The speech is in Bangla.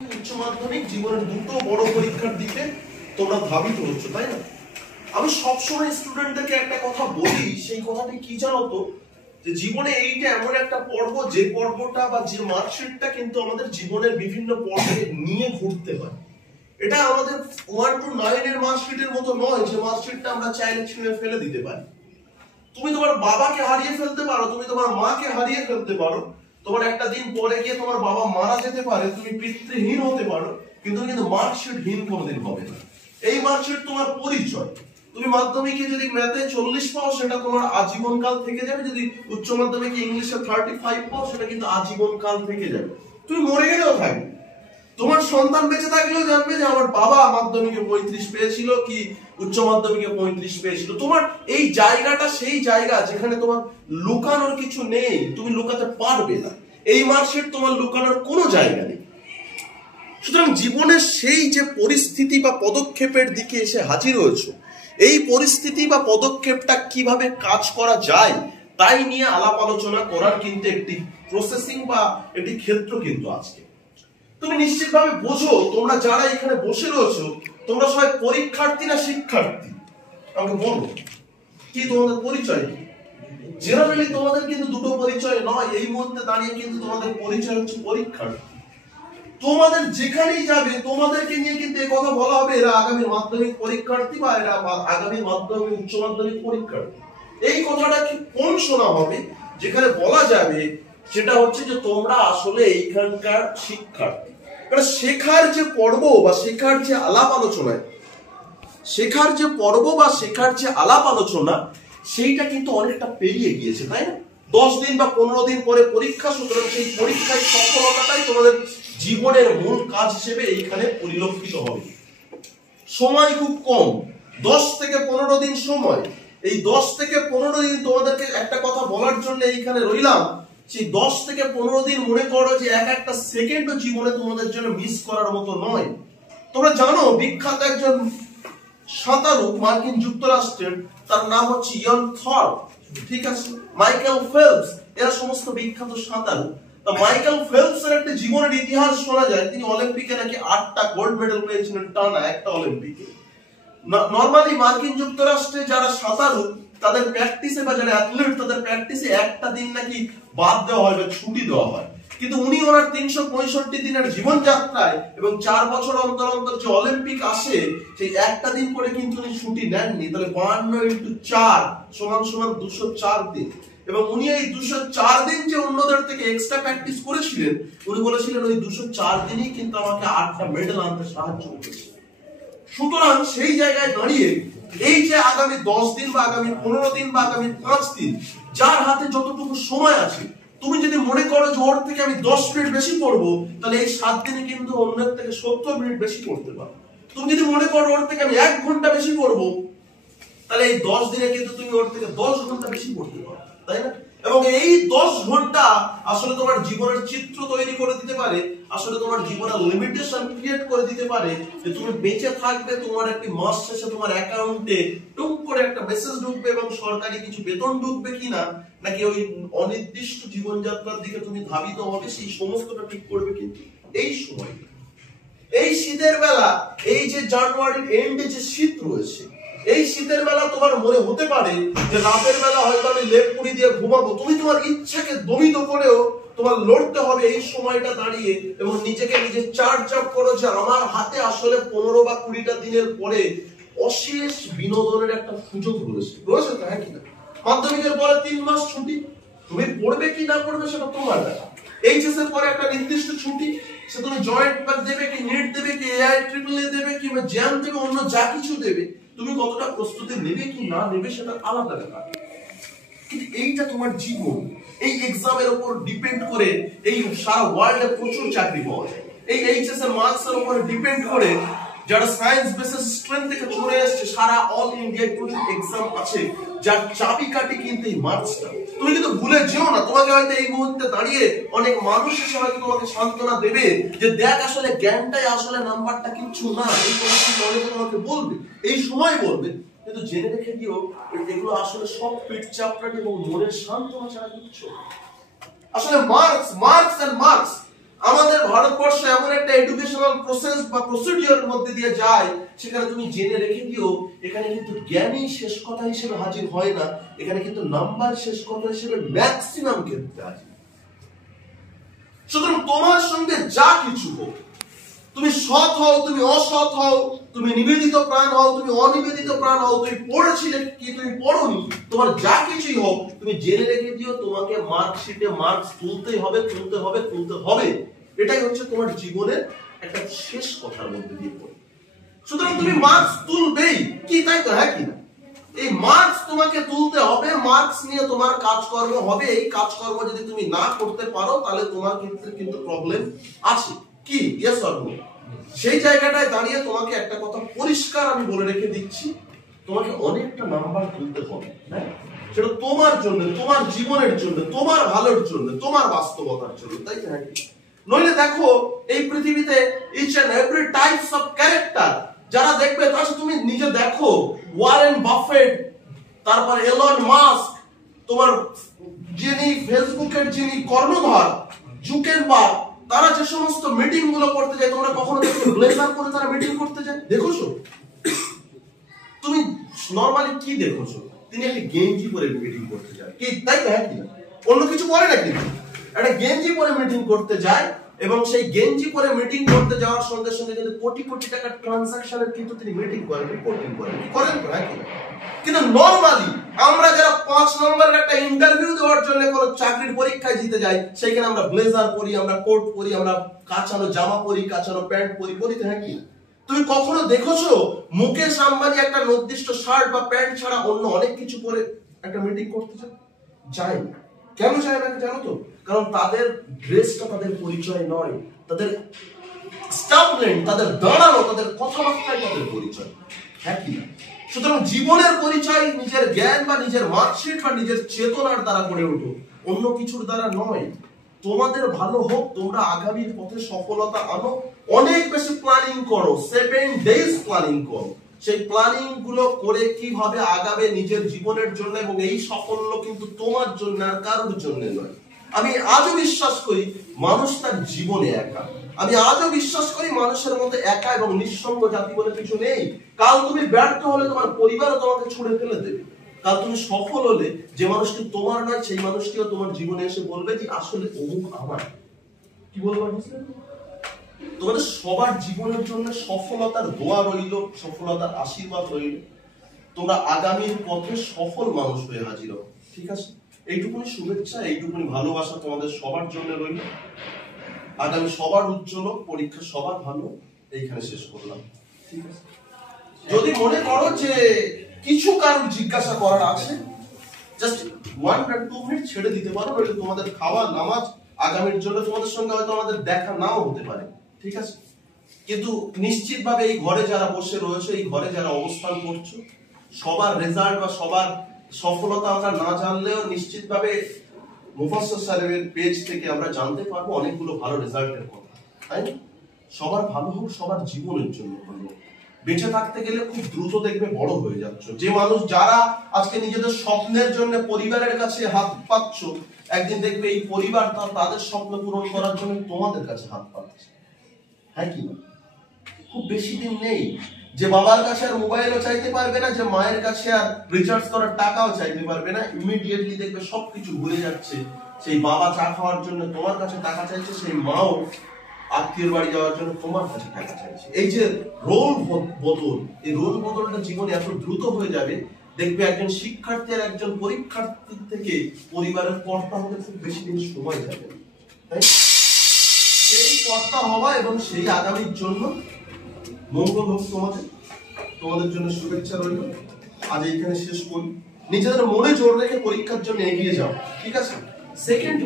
উচ্চ মাধ্যমিক জীবনের দুটো বড় পরীক্ষার দিকে তোমরা ধাবিত হচ্ছ, তাই না? আমি সবসময় স্টুডেন্টদেরকে একটা কথা বলি, সেই কথাটি কি জানো তো, যে জীবনে এইটা এমন একটা পর্ব, যে পর্বটা বা যে মার্কশিটটা কিন্তু আমাদের জীবনের বিভিন্ন পর্বে নিয়ে ঘুরতে হয়। এটা আমাদের 1 to 9 এর মার্কশিটের মতো নয় যে মার্কশিটটা আমরা চাইলে ছিঁড়ে ফেলে দিতে পারি। তুমি তোমার বাবাকে হারিয়ে ফেলতে পারো, তুমি তোমার মাকে হারিয়ে ফেলতে পারো, তোমার একটা দিন পরে গিয়ে তোমার বাবা মারা যেতে পারে, তুমি পিতৃহীন হতে পারো, কিন্তু মার্কশিটহীন কোনোদিন হবে না। এই মার্কশিট তোমার পরিচয়। তুমি মাধ্যমিকে যদি ম্যাথে 40 পাও, সেটা তোমার আজীবনকাল থেকে যাবে। যদি উচ্চ মাধ্যমিকে ইংলিশে 35 পাও, সেটা কিন্তু আজীবনকাল থেকে যাবে। তুমি মরে গেলেও থাকবে, তোমার সন্তান বেঁচে থাকলেও জানবে যে আমার বাবা মাধ্যমিকে 35 পেয়েছিল কি উচ্চ মাধ্যমিকে 35 পেয়েছিল। তোমার এই জায়গাটা সেই জায়গা যেখানে তোমার লুকানোর কিছু নেই, তুমি লুকাতে পারবে না। এই মার্কশিট তোমার লুকানোর কোনো জায়গা নেই। সুতরাং জীবনের সেই যে পরিস্থিতি বা পদক্ষেপের দিকে এসে হাজির হয়েছে, এই পরিস্থিতি বা পদক্ষেপটা কিভাবে কাজ করা যায় তাই নিয়ে আলাপ আলোচনা করার কিন্তু একটি প্রসেসিং বা একটি ক্ষেত্র কিন্তু আজকে। তুমি নিশ্চিতভাবে বোঝো, তোমরা যারা এখানে বসে রয়েছো, তোমরা সবাই পরীক্ষার্থী না শিক্ষার্থী? আমাকে বলো, কি তোমাদের পরিচয় কি? জেনারেলি তোমাদের কিন্তু দুটো পরিচয় নয়। এই মুহূর্তে দাঁড়িয়ে কিন্তু তোমাদের পরিচয় হচ্ছে পরীক্ষার্থী। তোমাদের যেখানেই যাবে তোমাদেরকে নিয়ে কিন্তু এই কথা বলা হবে, এরা আগামী মাধ্যমিক পরীক্ষার্থী বা এরা আগামী মাধ্যমিক উচ্চ মাধ্যমিক পরীক্ষার্থী। এই কথাটা কি কোন শোনা হবে? যেখানে বলা যাবে সেটা হচ্ছে যে তোমরা আসলে এইখানকার শিক্ষার্থী। কারণ শেখার যে পর্ব বা শেখার যে আলাপ আলোচনায়, শেখার যে পর্ব বা শেখার যে আলাপ আলোচনা, সেইটা কিন্তু অনেকটা পেরিয়ে গিয়েছে, তাই না? 10 দিন বা 15 দিন পরে পরীক্ষা, সুতরাং সেই পরীক্ষায় সফলতাটাই তোমাদের জীবনের মূল কাজ হিসেবে এইখানে পরিলক্ষিত হবে। সময় খুব কম, 10 থেকে 15 দিন সময়। এই 10 থেকে 15 দিন তোমাদেরকে একটা কথা বলার জন্য এইখানে রইলাম। সেই 10 থেকে 15 দিন মনে করো যে এক একটা সেকেন্ডও জীবনে তোমাদের জন্য মিস করার মতো নয়। তোমরা জানো বিখ্যাত একজন সাঁতারু মার্কিন যুক্তরাষ্ট্রের, তার নাম হচ্ছে ইয়ান থর্প, ঠিক আছে, মাইকেল ফেলপস, এরা সমস্ত বিখ্যাত সাঁতারু। তো মাইকেল ফেলপসের একটা জীবনের ইতিহাস শোনা যায়। তিনি অলিম্পিকে নাকি 8টা গোল্ড মেডেল পেয়েছিলেন টানা একটা অলিম্পিকে। নরমালি মার্কিন যুক্তরাষ্ট্রে যারা সাঁতারু তাদের প্র্যাকটিসে বা যারা অ্যাথলেট তাদের প্র্যাকটিসে একটা দিন নাকি বাদ দেওয়া হয় বা ছুটি দেওয়া হয়, কিন্তু উনি ওনার 365 দিনের জীবনযাত্রায় এবং 4 বছর অন্তর অন্তর যে অলিম্পিক আসে, সেই একটা দিন করে কিন্তু উনি ছুটি নেননি। তাহলে 52 × 4 = 204 দিন। এবং উনি এই 204 দিন যে অন্যদের থেকে এক্সট্রা প্র্যাকটিস করেছিলেন, উনি বলেছিলেন ওই 204 দিনই কিন্তু আমাকে 8টা মেডেল আনতে সাহায্য করেছে। সুতরাং সেই জায়গায় দাঁড়িয়ে এই যে আগামী 10 দিন বা আগামী 15 দিন বা আগামী 5 দিন, যার হাতে যতটুকু সময় আছে, তুমি যদি মনে করো যে ওর থেকে আমি 10 মিনিট বেশি পড়বো, তাহলে এই 7 দিনে কিন্তু অন্যের থেকে 70 মিনিট বেশি পড়তে পারো। তুমি যদি মনে করো ওর থেকে আমি 1 ঘন্টা বেশি পড়বো, তাহলে এই 10 দিনে কিন্তু তুমি ওর থেকে 10 ঘন্টা বেশি পড়তে পারো, তাই না? এবং এই 10 ঘন্টা আসলে তোমার জীবনের চিত্র তৈরি করে দিতে পারে, আসলে তোমার জীবনের লিমিটেশন ক্রিয়েট করে দিতে পারে যে তুমি বেঁচে থাকবে, তোমার একটি মাস শেষে তোমার অ্যাকাউন্টে টুক করে একটা মেসেজ ঢুকবে এবং সরকারি কিছু বেতন ঢুকবে কিনা, নাকি ওই অনির্দিষ্ট জীবনযাত্রার দিকে তুমি ধাবিত হবে, সেই সমস্তটা ঠিক করবে কিন্তু এই সময়। এই শীতের বেলা, এই যে জানুয়ারির এন্ডে যে শীত রয়েছে, এই শীতের বেলা তোমার মনে হতে পারে যে রাতের বেলা হয়তো আমি লেপ মুড়ি দিয়ে ঘুমাবো। তুমি তোমার ইচ্ছাকে দমিত করেও তোমার লড়তে হবে এই সময়টা দাঁড়িয়ে, এবং নিজেকে নিজে চার্জ আপ করো যে আমার হাতে আসলে 15 বা 20টা দিনের পরে অশেষ বিনোদনের একটা সুযোগ রয়েছে। রয়েছে তো, হ্যাঁ কিনা? মাধ্যমিকের পরে 3 মাস ছুটি, তুমি পড়বে কি না পড়বে সেটা তোমার ব্যাপার। এইচএস এর পরে একটা নির্দিষ্ট ছুটি, সে তুমি জয়েন্ট পেপার দেবে কি নিট দেবে কি এআই ট্রিপল এ দেবে কিংবা জ্যাম দেবে, অন্য যা কিছু দেবে, তুমি কতটা প্রস্তুতি নেবে কি না নেবে সেটা আলাদা ব্যাপার। কিন্তু এইটা তোমার জীবন, এই এক্সামের উপর ডিপেন্ড করে এই সারা ওয়ার্ল্ডে প্রচুর চাকরি পাওয়া যায়। এই এইচএস এর মার্কস এর উপর ডিপেন্ড করে যারা সায়েন্স বেসিস স্ট্রেন্থ থেকে চলে আসছে, সারা অল ইন্ডিয়ায় প্রচুর এক্সাম আছে যার চাবিকাঠি কিন্তু এই মার্কসটা। তুমি কিন্তু ভুলে যেও না, তোমাকে হয়তো এই মুহূর্তে দাঁড়িয়ে অনেক মানুষ এসে হয়তো তোমাকে সান্ত্বনা দেবে যে দেখ আসলে জ্ঞানটাই আসলে নাম্বারটা কিছু না, এই কথা অনেকে তোমাকে বলবে, এই সময় বলবে, কিন্তু জেনে রেখে দিও এগুলো আসলে সব পিঠ চাপড়াটি এবং মনের সান্ত্বনা ছাড়া কিচ্ছু। আসলে মার্কস এন্ড মার্কস, আমাদের ভারতবর্ষ এমন একটা এডুকেশনাল প্রসেস বা প্রসিডিওরের মধ্যে দিয়ে যায়, সেখানে তুমি জেনে রেখে দিও, এখানে কিন্তু জ্ঞানই শেষ কথা হিসেবে হাজির হয় না, এখানে কিন্তু নাম্বার শেষ কথা হিসেবে ম্যাক্সিমাম ক্ষেত্রে হাজির। সুতরাং তোমার সঙ্গে যা কিছু হোক, তুমি সৎ হও, তুমি অসৎ হও, তুমি নিবেদিত প্রাণ হও, তুমি অনিবেদিত প্রাণ হও, তুমি পড়েছিলে কি তুমি পড়োনি, তোমার যা কিছুই হোক, তুমি জেনে রেখে দিও তোমাকে মার্কশিটে মার্কস তুলতেই হবে, তুলতে হবে, তুলতে হবে। এটাই হচ্ছে তোমার জীবনের একটা শেষ কথার মধ্যে দিয়ে পড়ে। সুতরাং তুমি মার্কস তুলবেই, কি তাই তো? হ্যাঁ কি না? এই মার্কস তোমাকে তুলতে হবে, মার্কস নিয়ে তোমার কাজকর্ম হবে। এই কাজকর্ম যদি তুমি না করতে পারো, তাহলে তোমার ক্ষেত্রে কিন্তু প্রবলেম আছে। কি? Yes or no? সেই জায়গাটায় দাঁড়িয়ে তোমাকে একটা কথা পরিষ্কার আমি বলে রেখে দিচ্ছি, তোমাকে অনেকটা নাম্বার তুলতে হবে, হ্যাঁ, সেটা তোমার জন্য, তোমার জীবনের জন্য, তোমার ভালোর জন্য, তোমার বাস্তবতার জন্য, তাই তো? হ্যাঁ, নইলে দেখো এই পৃথিবীতে each and every types of character যারা দেখবে, তার সাথে তুমি নিজে দেখো, ওয়ারেন বাফেট, তারপর এলন মাস্ক, তোমার যিনি ফেসবুকের যিনি কর্ণধার জুকেরবার্গ, তারা যে সমস্ত মিটিং গুলো করতে যায়, তোমরা কখনো দেখো ব্লেজার করে তারা মিটিং করতে যায়? দেখোছো? তুমি নরমালি কি দেখোছো? তিনি একটা গেঞ্জি পরে মিটিং করতে যায়, কি তাই তো? হ্যাঁ কি না? অন্য কিছু করে না, কিন্তু একটা গেঞ্জি পরে মিটিং করতে যায়, এবং সেই গেঞ্জি পরে মিটিং করতে যাওয়ার সঙ্গে সঙ্গে কিন্তু কোটি কোটি টাকার ট্রানজাকশনের কিন্তু তিনি মিটিং করেন, রিপোর্টিং করেন, করেন তো? হ্যাঁ কি না? কিন্তু নরমালি আমরা যারা 5 নম্বরের একটা ইন্টারভিউ দেওয়ার জন্য কোনো চাকরির পরীক্ষায় জিতে যাই, সেখানে আমরা ব্লেজার পরি, আমরা কোট পরি, আমরা কাঁচানো জামা পরি, কাঁচানো প্যান্ট পরি, পরি তো? হ্যাঁ কি? তুমি কখনো দেখেছো মুকেশ আম্বানি একটা নির্দিষ্ট শার্ট বা প্যান্ট ছাড়া অন্য অনেক কিছু পরে একটা মিটিং করতে চায়? যায় না। কেন যায় না জানো তো? কারণ তাদের ড্রেসটা তাদের পরিচয় নয়, তাদের স্টাবলেন্ট, তাদের দাঁড়ানো, তাদের কথাবার্তায় তাদের পরিচয়। হ্যাঁ কি? সুতরাং জীবনের পরিচয় নিজের জ্ঞান বা নিজের মার্কশিট বা নিজের চেতনার দ্বারা গড়ে ওঠো, অন্য কিছুর দ্বারা নয়। তোমাদের ভালো হোক, তোমরা আগামীর পথে সফলতা আনো, অনেক বেশি প্ল্যানিং করো, 7 ডেজ প্ল্যানিং করো। সেই প্ল্যানিং গুলো করে কিভাবে আগাবে নিজের জীবনের জন্য, এবং এই সাফল্য কিন্তু তোমার জন্য আর কারোর জন্য নয়। আমি আজও বিশ্বাস করি মানুষ তার জীবনে একা। আমি আজও বিশ্বাস করি মানুষের মধ্যে একা এবং নিঃসঙ্গ জাতি বলে কিছু নেই। কাল তুমি ব্যর্থ হলে তোমার পরিবারও তোমাকে ছুড়ে ফেলে দেবে। কাল তুমি সফল হলে যে মানুষটি তোমার নয়, সেই মানুষটিও তোমার জীবনে এসে বলবে যে আসলে অমুক আমার। কি বলবো? তোমাদের সবার জীবনের জন্য সফলতার দোয়া রইল, সফলতার আশীর্বাদ রইল। তোমরা আগামীর পথে সফল মানুষ হয়ে হাজির হও, ঠিক আছে? এইটুকুনি শুভেচ্ছা, এইটুকুনি ভালোবাসা তোমাদের সবার জন্য রইল। আগামী সবার উজ্জ্বল, পরীক্ষা সবার ভালো। এইখানে শেষ করলাম, ঠিক আছে? যদি মনে করো যে কিছু কারণ জিজ্ঞাসা করার আছে, জাস্ট 1 or 2 মিনিট ছেড়ে দিতে পারো, নইলে তোমাদের খাওয়া নামাজ আগামীর জন্য তোমাদের সঙ্গে হয়তো আমাদের দেখা নাও হতে পারে, ঠিক আছে? কিন্তু নিশ্চিতভাবে এই ঘরে যারা বসে রয়েছে, এই ঘরে যারা অবস্থান করছো, সবার রেজাল্ট বা সবার সফলতা আমরা না জানলেও নিশ্চিতভাবে মুফাসসার স্যারের পেজ থেকে আমরা জানতে পারবো অনেকগুলো ভালো রেজাল্টের কথা, তাই না? সবার ভালো হোক, সবার জীবনের জন্য ভালো। বেঁচে থাকতে গেলে খুব দ্রুত দেখবে বড় হয়ে যাচ্ছ। যে মানুষ যারা আজকে নিজেদের স্বপ্নের জন্য পরিবারের কাছে হাত পাচ্ছ, একদিন দেখবে এই পরিবার তাদের স্বপ্ন পূরণ করার জন্য তোমাদের কাছে হাত পাচ্ছে। হ্যাঁ কি না? খুব বেশি দিন নেই যে বাবার কাছে আর মোবাইলও চাইতে পারবে না, যে মায়ের কাছে আর রিচার্জ করার টাকাও চাইতে পারবে না। ইমিডিয়েটলি দেখবে সবকিছু ভুলে যাচ্ছে। সেই বাবা চা খাওয়ার জন্য তোমার কাছে টাকা চাইছে, সেই মাও আত্মীয় বাড়ি যাওয়ার জন্য তোমার কাছে টাকা চাইছে। এই যে রোল বদল, এই রোল বদলটা জীবনে এত দ্রুত হয়ে যাবে, দেখবে একজন শিক্ষার্থী আর একজন পরীক্ষার্থী থেকে পরিবারের কর্তা হতে খুব বেশি দিন সময় যাবে, তাই সেই কর্তা হওয়া এবং সেই আগামীর জন্য মঙ্গল হোক তোমাদের জন্য শুভেচ্ছা রইল। আজ এইখানে শেষ করি। নিজেদের মনে জোর রেখে পরীক্ষার জন্য এগিয়ে যাও, ঠিক আছে? সেকেন্ড